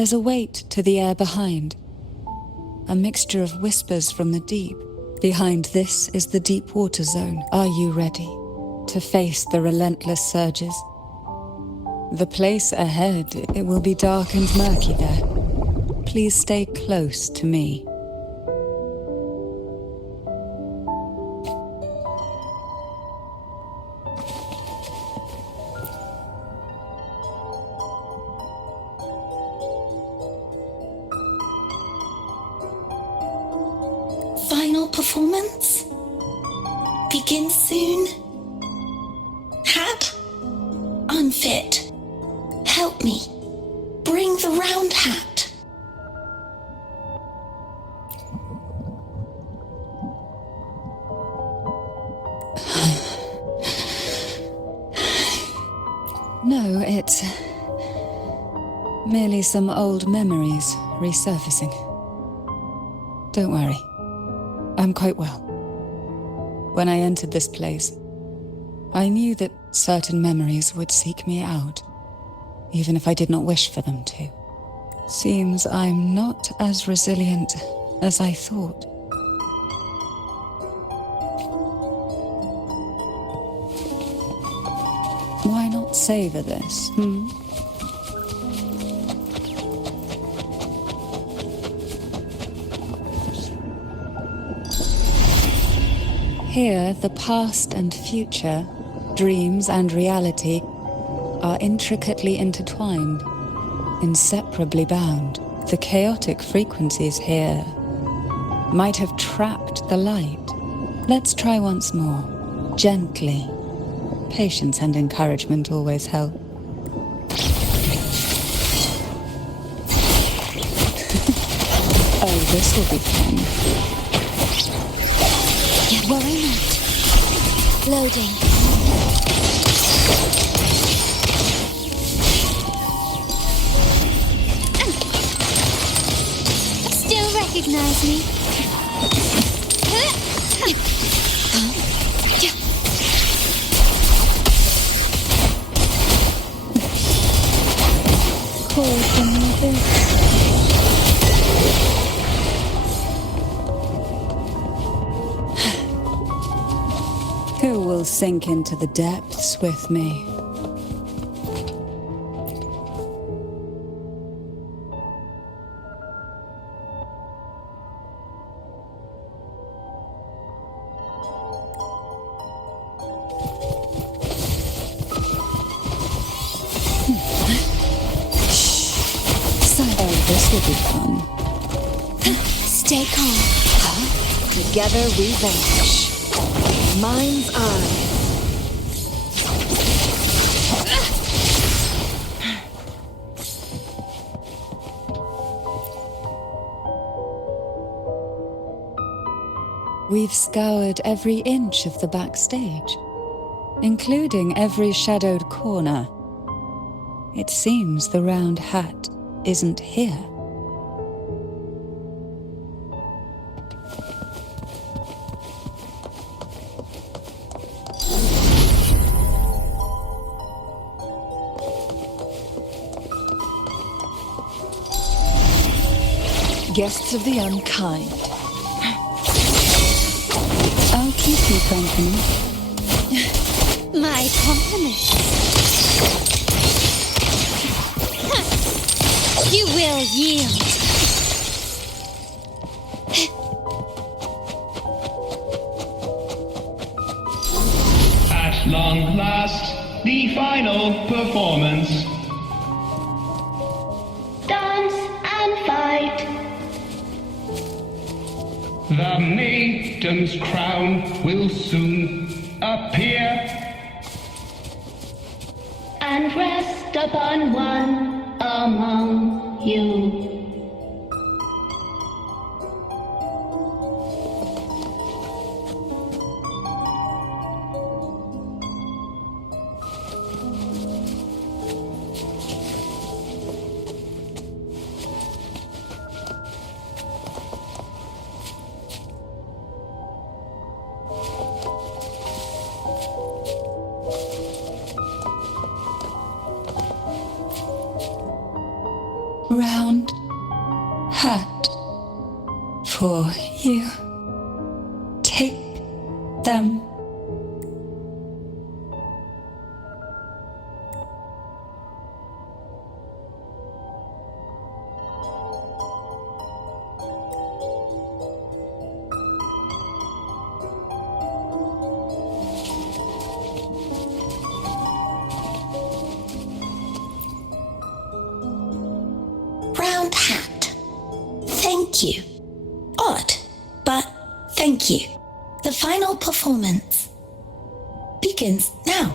There's a weight to the air behind. A mixture of whispers from the deep. Behind this is the deep water zone. Are you ready to face the relentless surges? The place ahead, it will be dark and murky there. Please stay close to me. Final performance? Begin soon? Hat? Unfit. Help me. Bring the round hat. No, it's merely some old memories resurfacing. Don't worry. I'm quite well. When I entered this place, I knew that certain memories would seek me out, even if I did not wish for them to. Seems I'm not as resilient as I thought. Why not savor this, Here, the past and future, dreams and reality, are intricately intertwined, inseparably bound. The chaotic frequencies here might have trapped the light. Let's try once more, gently. Patience and encouragement always help. Oh, this will be fun. Worry not. Loading. Still recognize me? Call from the abyss. Who will sink into the depths with me? Oh, this will be fun. Stay calm. Together we vanish. Mind's eye. We've scoured every inch of the backstage, including every shadowed corner. It seems the round hat isn't here. Guests of the unkind. I'll keep you company. My compliments. You will yield. At long last, the final performance. Dance and fight. The maiden's crown will soon appear And rest upon one among you. Round round hat for you. Take them. Round hat. Thank you. Odd, but thank you. The final performance begins now.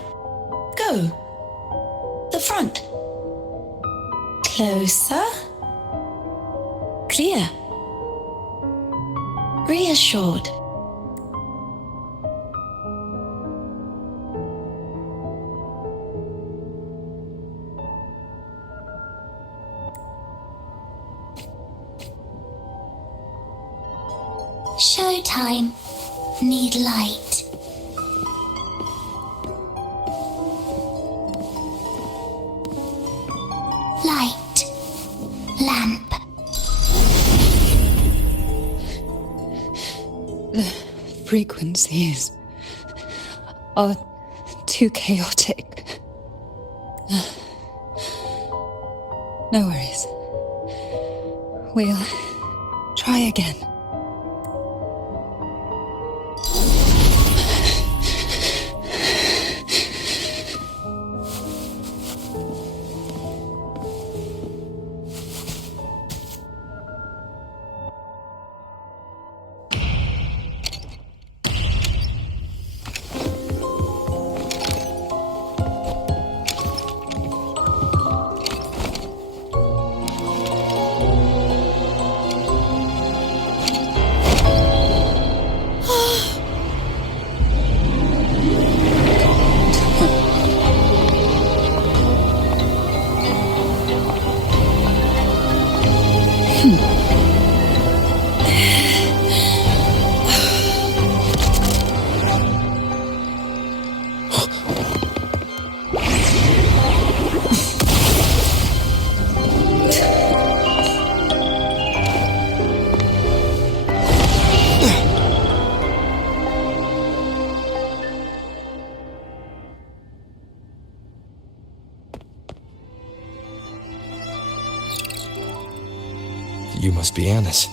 Go. The front. Closer. Clear. Reassured. Showtime. Need light. Light. Lamp. The frequencies are too chaotic. No worries. We'll try again. You must be Annis.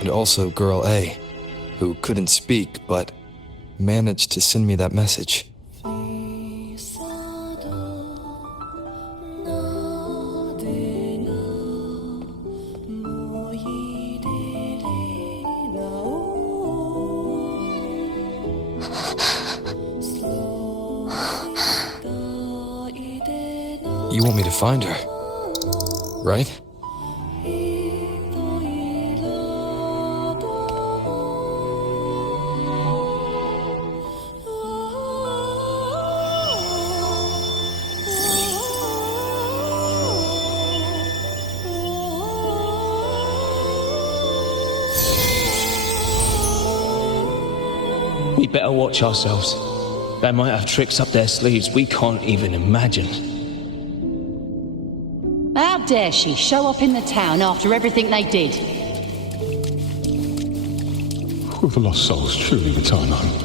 And also Girl A, who couldn't speak but managed to send me that message. You want me to find her, right? We better watch ourselves. They might have tricks up their sleeves we can't even imagine. How dare she show up in the town after everything they did? Will the lost souls truly return home?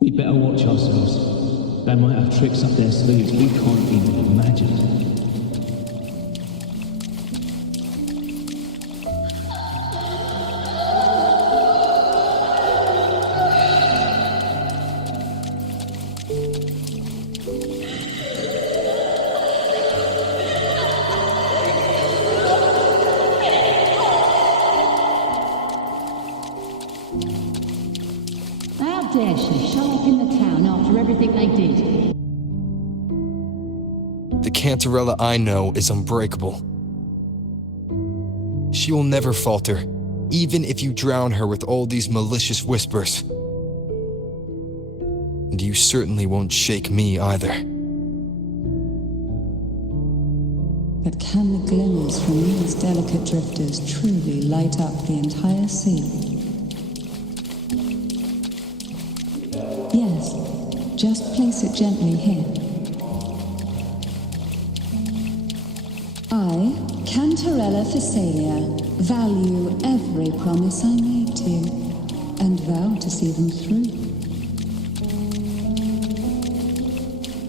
We better watch ourselves. They might have tricks up their sleeves we can't even imagine. How dare she show up in the town after everything they did? The Cantarella I know is unbreakable. She will never falter, even if you drown her with all these malicious whispers. And you certainly won't shake me either. But can the glimmers from these delicate drifters truly light up the entire sea? Yes, just place it gently here. I, Cantarella Phasalia, value every promise I made to you, and vow to see them through.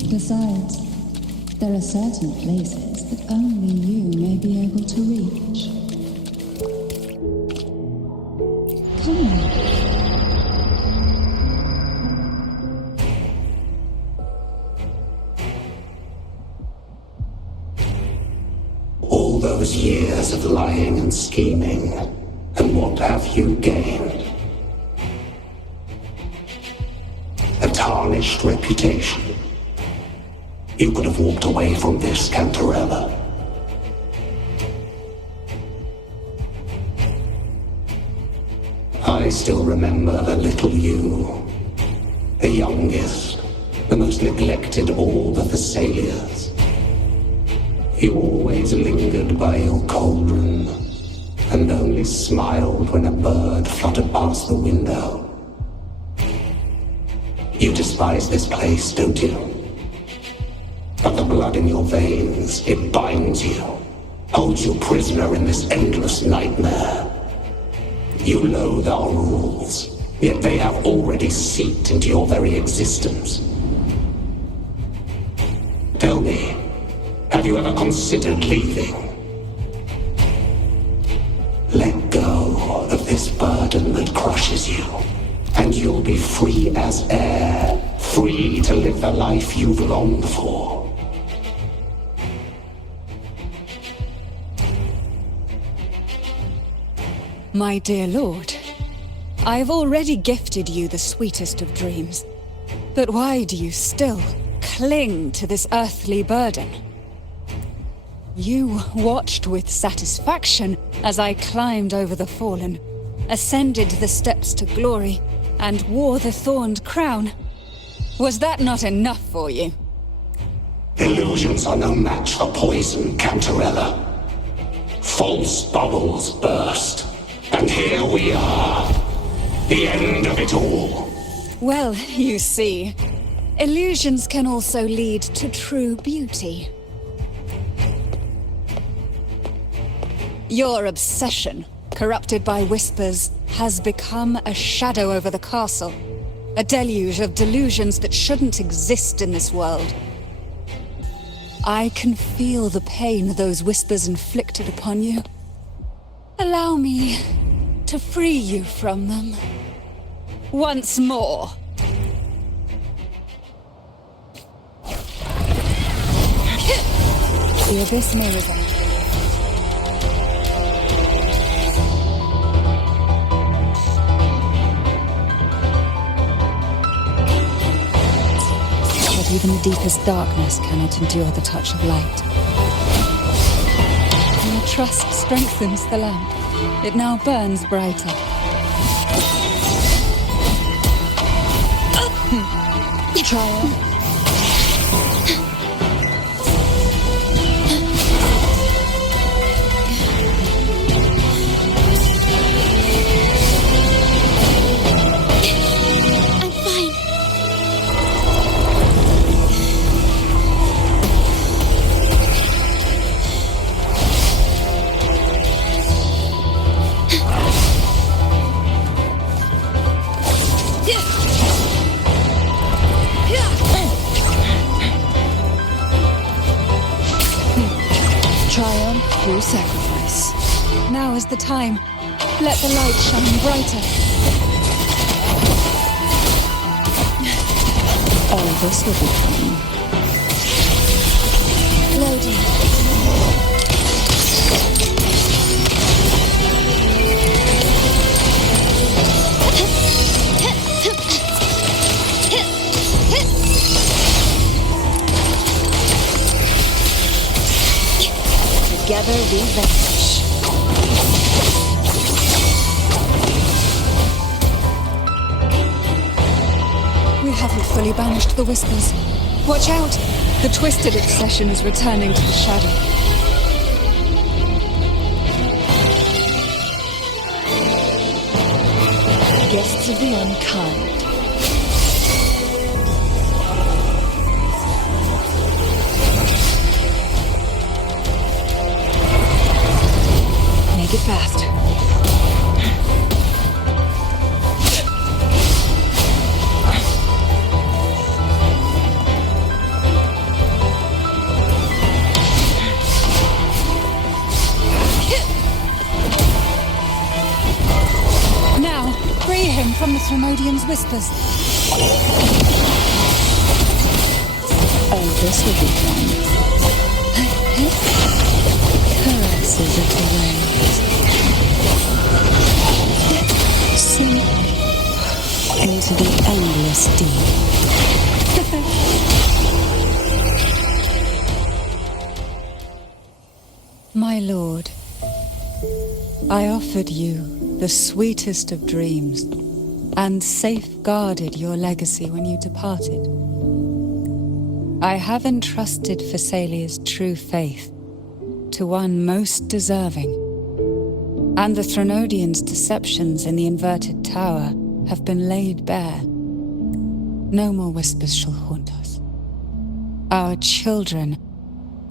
Besides, there are certain places that only you may be able to reach. Come on. All those years of lying and scheming, and what have you gained? A tarnished reputation. You could have walked away from this, Cantarella. I still remember the little you, the youngest, the most neglected of all the Thessalians. You always lingered by your cauldron, and only smiled when a bird fluttered past the window. You despise this place, don't you? But the blood in your veins, it binds you, holds you prisoner in this endless nightmare. You loathe our rules, yet they have already seeped into your very existence. Tell me, have you ever considered leaving? Let go of this burden that crushes you, and you'll be free as air, free to live the life you've longed for. My dear lord, I've already gifted you the sweetest of dreams. But why do you still cling to this earthly burden? You watched with satisfaction as I climbed over the fallen, ascended the steps to glory, and wore the thorned crown. Was that not enough for you? Illusions are no match for poison, Cantarella. False bubbles burst, and here we are. The end of it all. Well, you see, illusions can also lead to true beauty. Your obsession, corrupted by whispers, has become a shadow over the castle. A deluge of delusions that shouldn't exist in this world. I can feel the pain those whispers inflicted upon you. Allow me to free you from them. Once more. The abyss may resent. But even the deepest darkness cannot endure the touch of light. Your trust strengthens the lamp. It now burns brighter. Triumph. Through sacrifice. Now is the time. Let the light shine brighter. All this will be fine. Loading. Together we vanish. haven't fully banished the whispers. Watch out! The twisted obsession is returning to the shadow. Guests of the unkind. Make it fast. Free him from the Thromodian's whispers. Oh, this will be fun. Caresses of the waves. Sink into the endless deep. My lord, I offered you the sweetest of dreams, and safeguarded your legacy when you departed. I have entrusted Phassalia's true faith to one most deserving, and the Thronodians' deceptions in the inverted tower have been laid bare. No more whispers shall haunt us. Our children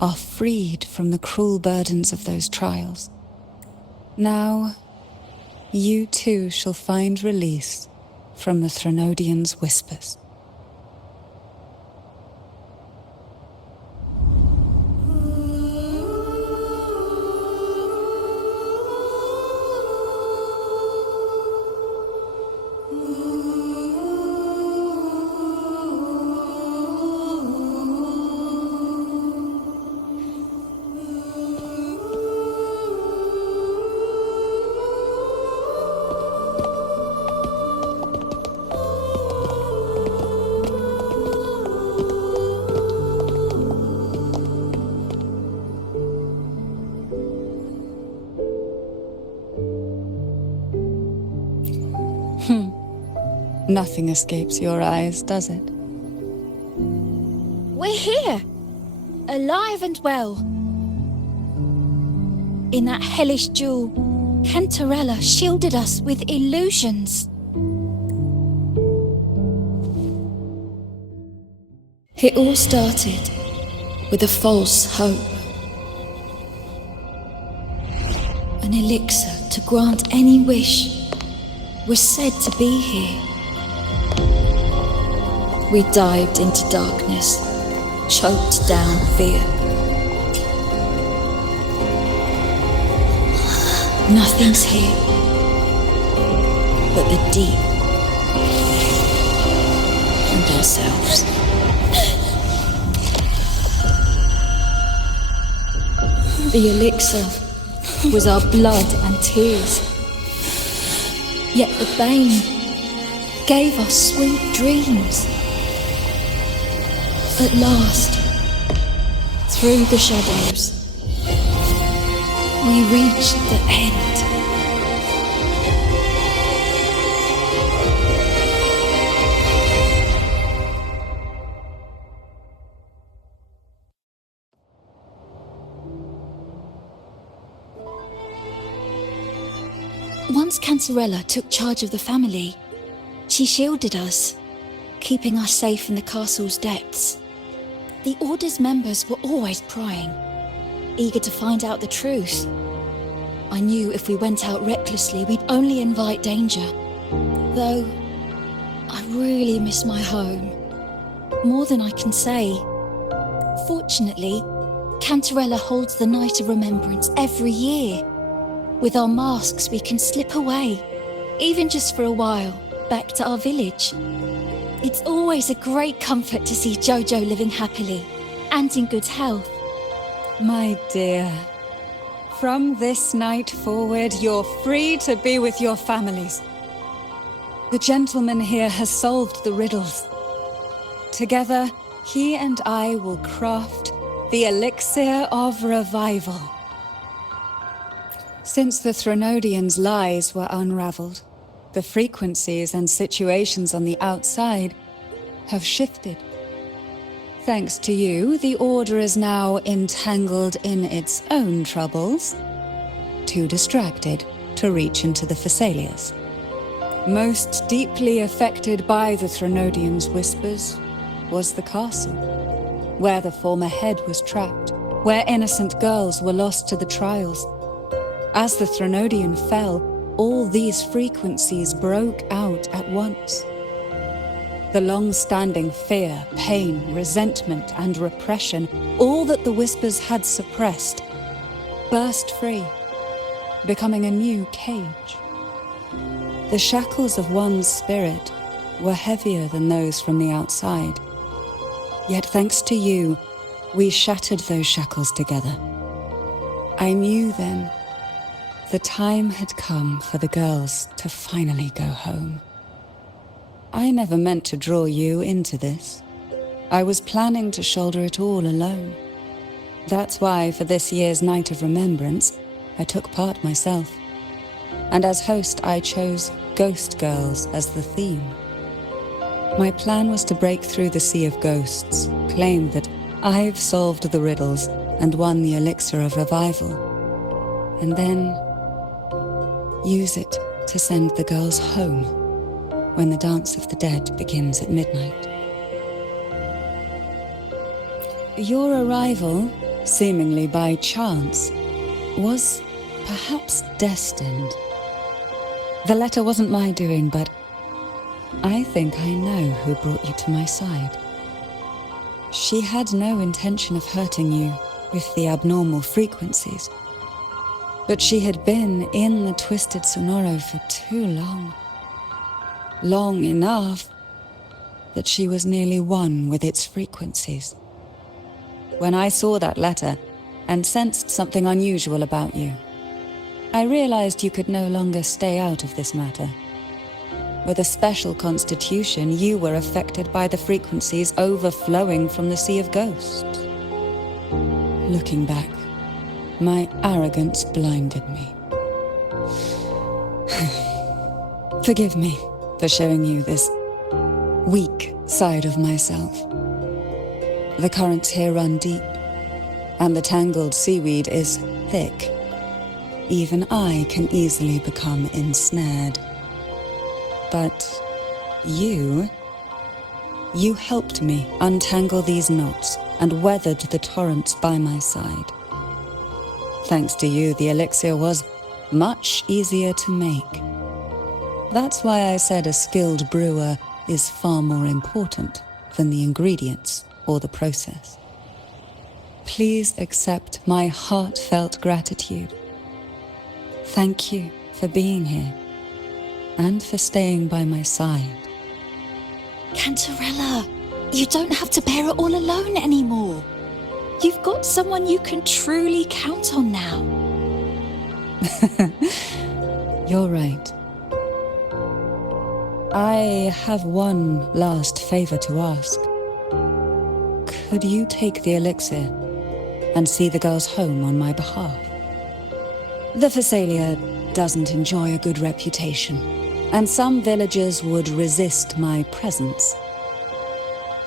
are freed from the cruel burdens of those trials. Now, you too shall find release from the Thronodians' whispers. Nothing escapes your eyes, does it? We're here, alive and well. In that hellish duel, Cantarella shielded us with illusions. It all started with a false hope. An elixir to grant any wish was said to be here. We dived into darkness, choked down fear. Nothing's here but the deep and ourselves. The elixir was our blood and tears, yet the bane gave us sweet dreams. At last, through the shadows, we reached the end. Once Cantarella took charge of the family, she shielded us, keeping us safe in the castle's depths. The Order's members were always prying, eager to find out the truth. I knew if we went out recklessly, we'd only invite danger. Though, I really miss my home. More than I can say. Fortunately, Cantarella holds the Night of Remembrance every year. With our masks, we can slip away, even just for a while, back to our village. It's always a great comfort to see Jojo living happily and in good health. My dear, from this night forward, you're free to be with your families. The gentleman here has solved the riddles. Together, he and I will craft the Elixir of Revival. Since the Thronodians' lies were unraveled, the frequencies and situations on the outside have shifted. Thanks to you, the Order is now entangled in its own troubles, too distracted to reach into the Thessalias. Most deeply affected by the Threnodians' whispers was the castle, where the former head was trapped, where innocent girls were lost to the trials. As the Threnodian fell, all these frequencies broke out at once. The long-standing fear, pain, resentment, and repression, all that the whispers had suppressed, burst free, becoming a new cage. The shackles of one's spirit were heavier than those from the outside. Yet thanks to you, we shattered those shackles together. I knew then the time had come for the girls to finally go home. I never meant to draw you into this. I was planning to shoulder it all alone. That's why for this year's Night of Remembrance, I took part myself. And as host, I chose Ghost Girls as the theme. My plan was to break through the sea of ghosts, claim that I've solved the riddles and won the Elixir of Revival, and then use it to send the girls home when the Dance of the Dead begins at midnight. Your arrival, seemingly by chance, was perhaps destined. The letter wasn't my doing, but I think I know who brought you to my side. She had no intention of hurting you with the abnormal frequencies, but she had been in the Twisted Sonoro for too long. Long enough that she was nearly one with its frequencies. When I saw that letter and sensed something unusual about you, I realized you could no longer stay out of this matter. With a special constitution, you were affected by the frequencies overflowing from the Sea of Ghosts. Looking back, my arrogance blinded me. Forgive me for showing you this weak side of myself. The currents here run deep, and the tangled seaweed is thick. Even I can easily become ensnared. But you helped me untangle these knots and weathered the torrents by my side. Thanks to you, the elixir was much easier to make. That's why I said a skilled brewer is far more important than the ingredients or the process. Please accept my heartfelt gratitude. Thank you for being here and for staying by my side. Cantarella, you don't have to bear it all alone anymore. You've got someone you can truly count on now. You're right. I have one last favor to ask. Could you take the elixir and see the girls home on my behalf? The Thessalia doesn't enjoy a good reputation, and some villagers would resist my presence.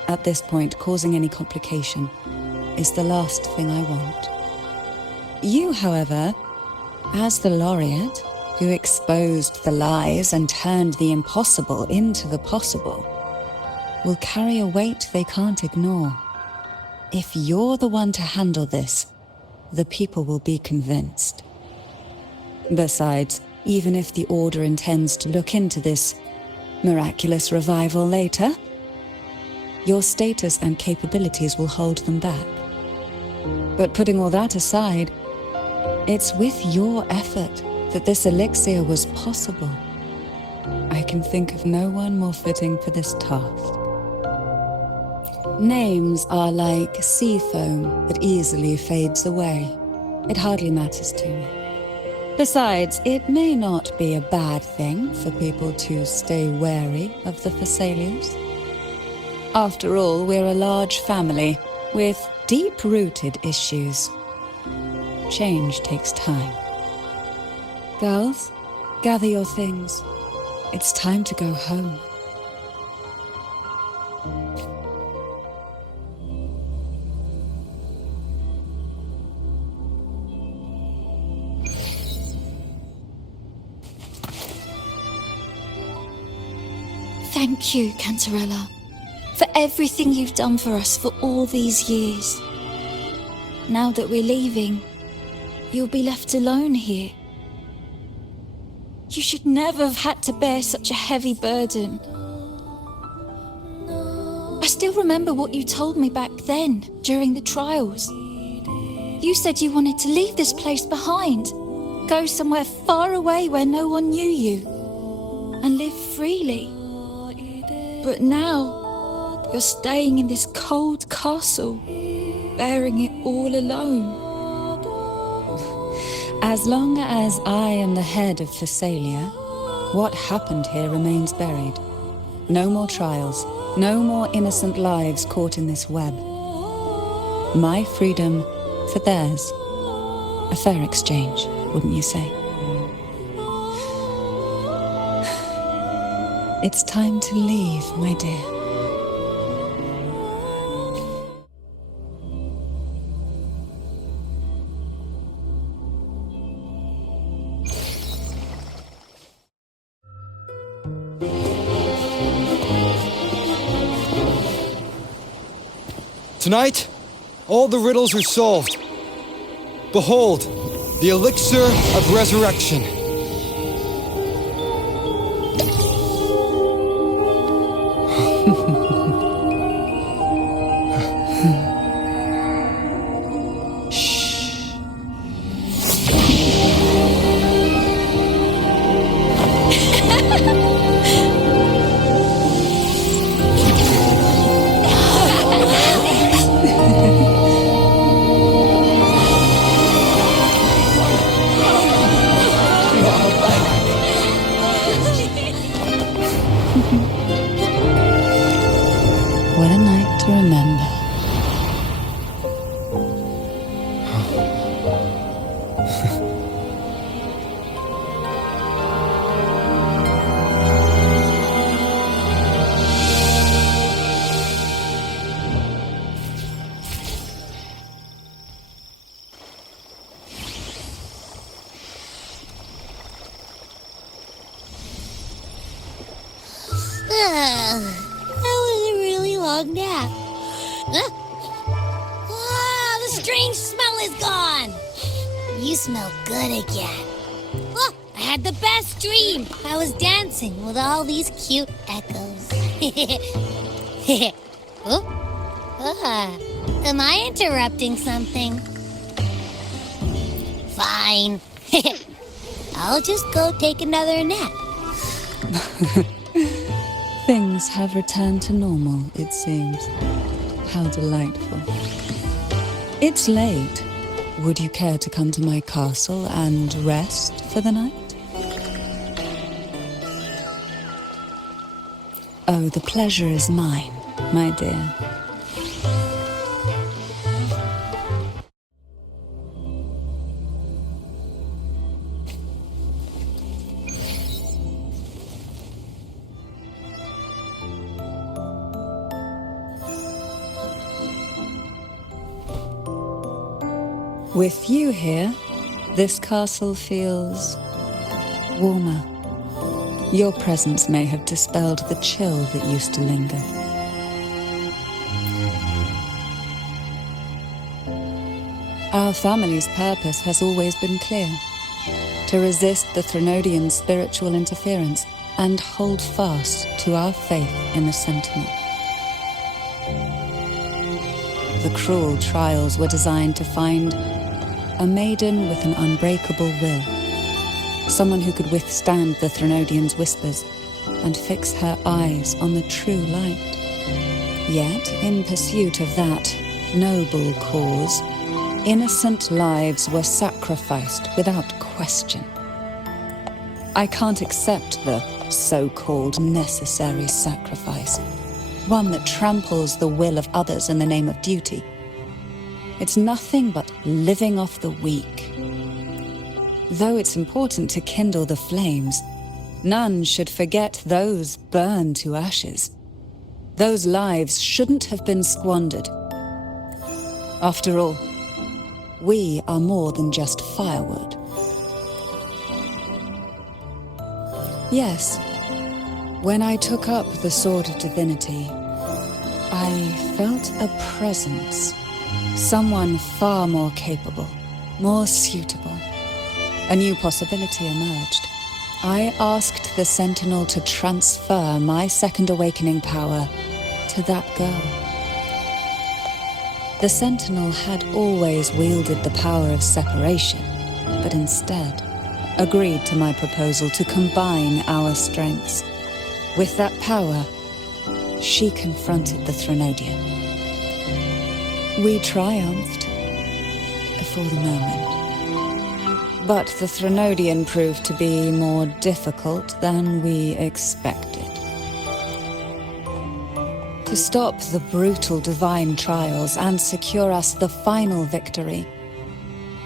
At this point, causing any complication is the last thing I want. You, however, as the laureate who exposed the lies and turned the impossible into the possible, will carry a weight they can't ignore. If you're the one to handle this, the people will be convinced. Besides, even if the Order intends to look into this miraculous revival later, your status and capabilities will hold them back. But putting all that aside, it's with your effort that this elixir was possible. I can think of no one more fitting for this task. Names are like sea foam that easily fades away. It hardly matters to me. Besides, it may not be a bad thing for people to stay wary of the Thessalians. After all, we're a large family with deep-rooted issues. Change takes time. Girls, gather your things. It's time to go home. Thank you, Cantarella, for everything you've done for us for all these years. Now that we're leaving, you'll be left alone here. You should never have had to bear such a heavy burden. I still remember what you told me back then, during the trials. You said you wanted to leave this place behind, go somewhere far away where no one knew you, and live freely. But now, you're staying in this cold castle, bearing it all alone. As long as I am the head of Thessalia, what happened here remains buried. No more trials, no more innocent lives caught in this web. My freedom for theirs. A fair exchange, wouldn't you say? It's time to leave, my dear. Tonight, all the riddles are solved. Behold, the Elixir of Resurrection. What a night to remember. That was a really long nap. Huh? Wow, the strange smell is gone. You smell good again. Look, I had the best dream. I was dancing with all these cute echoes. Am I interrupting something? Fine. I'll just go take another nap. Things have returned to normal, it seems. How delightful. It's late. Would you care to come to my castle and rest for the night? Oh, the pleasure is mine, my dear. With you here, this castle feels warmer. Your presence may have dispelled the chill that used to linger. Our family's purpose has always been clear: to resist the Threnodian spiritual interference and hold fast to our faith in the Sentinel. The cruel trials were designed to find a maiden with an unbreakable will, someone who could withstand the Threnodians' whispers and fix her eyes on the true light. Yet, in pursuit of that noble cause, innocent lives were sacrificed without question. I can't accept the so-called necessary sacrifice, one that tramples the will of others in the name of duty. It's nothing but living off the weak. Though it's important to kindle the flames, none should forget those burned to ashes. Those lives shouldn't have been squandered. After all, we are more than just firewood. Yes, When I took up the Sword of Divinity, I felt a presence. Someone far more capable, more suitable. A new possibility emerged. I asked the Sentinel to transfer my second awakening power to that girl. The Sentinel had always wielded the power of separation, but instead agreed to my proposal to combine our strengths. With that power, she confronted the Threnodian. We triumphed for the moment. But the Threnodian proved to be more difficult than we expected. To stop the brutal divine trials and secure us the final victory,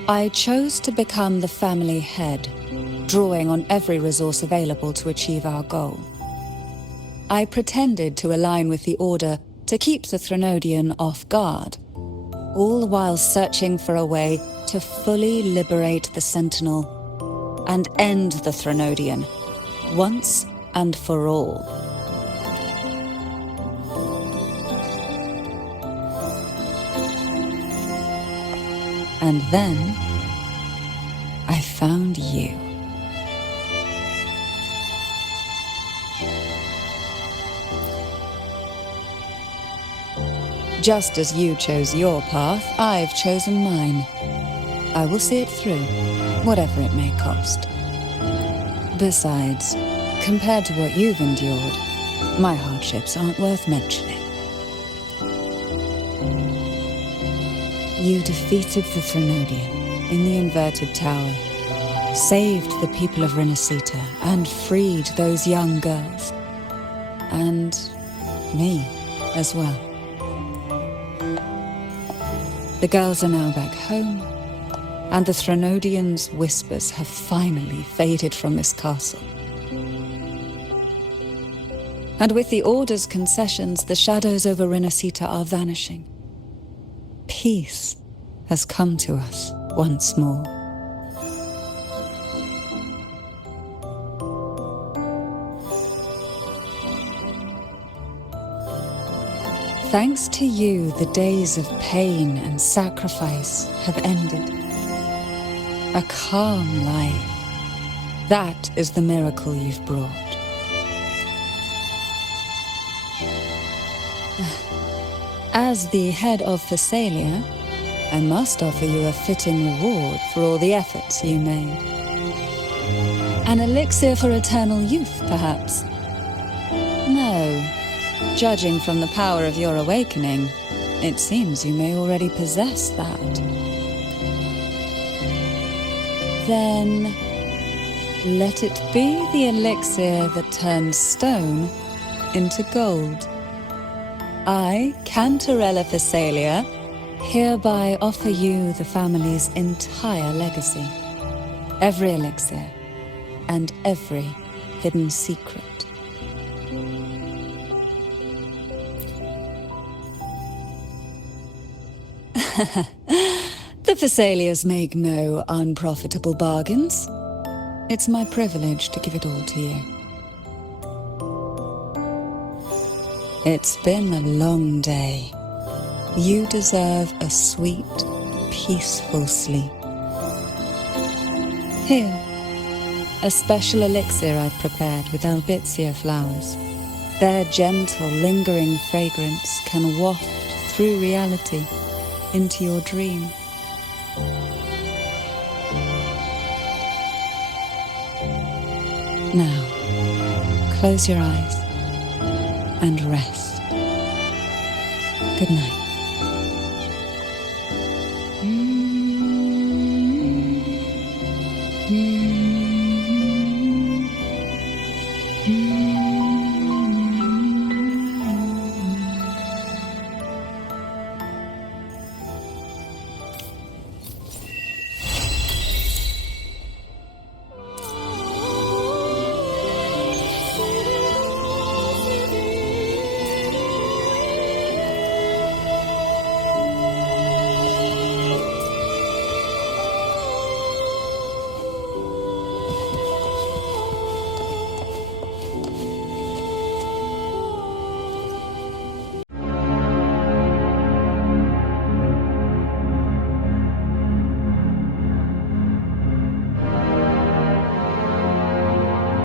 I chose to become the family head, drawing on every resource available to achieve our goal. I pretended to align with the Order to keep the Threnodian off guard, all while searching for a way to fully liberate the Sentinel and end the Threnodian, once and for all. And then I found you. Just as you chose your path, I've chosen mine. I will see it through, whatever it may cost. Besides, compared to what you've endured, my hardships aren't worth mentioning. You defeated the Threnodian in the Inverted Tower, saved the people of Renacita, and freed those young girls. And me as well. The girls are now back home, and the Threnodian's whispers have finally faded from this castle. And with the Order's concessions, the shadows over Renacita are vanishing. Peace has come to us once more. Thanks to you, the days of pain and sacrifice have ended. A calm life. That is the miracle you've brought. As the head of Thessalia, I must offer you a fitting reward for all the efforts you made. An elixir for eternal youth, perhaps? No. Judging from the power of your awakening, it seems you may already possess that. Then, let it be the elixir that turns stone into gold. I, Cantarella Thessalia, hereby offer you the family's entire legacy. Every elixir and every hidden secret. The Thessalias make no unprofitable bargains. It's my privilege to give it all to you. It's been a long day. You deserve a sweet, peaceful sleep. Here, a special elixir I've prepared with albizia flowers. Their gentle, lingering fragrance can waft through reality into your dream. Now, close your eyes and rest. Good night.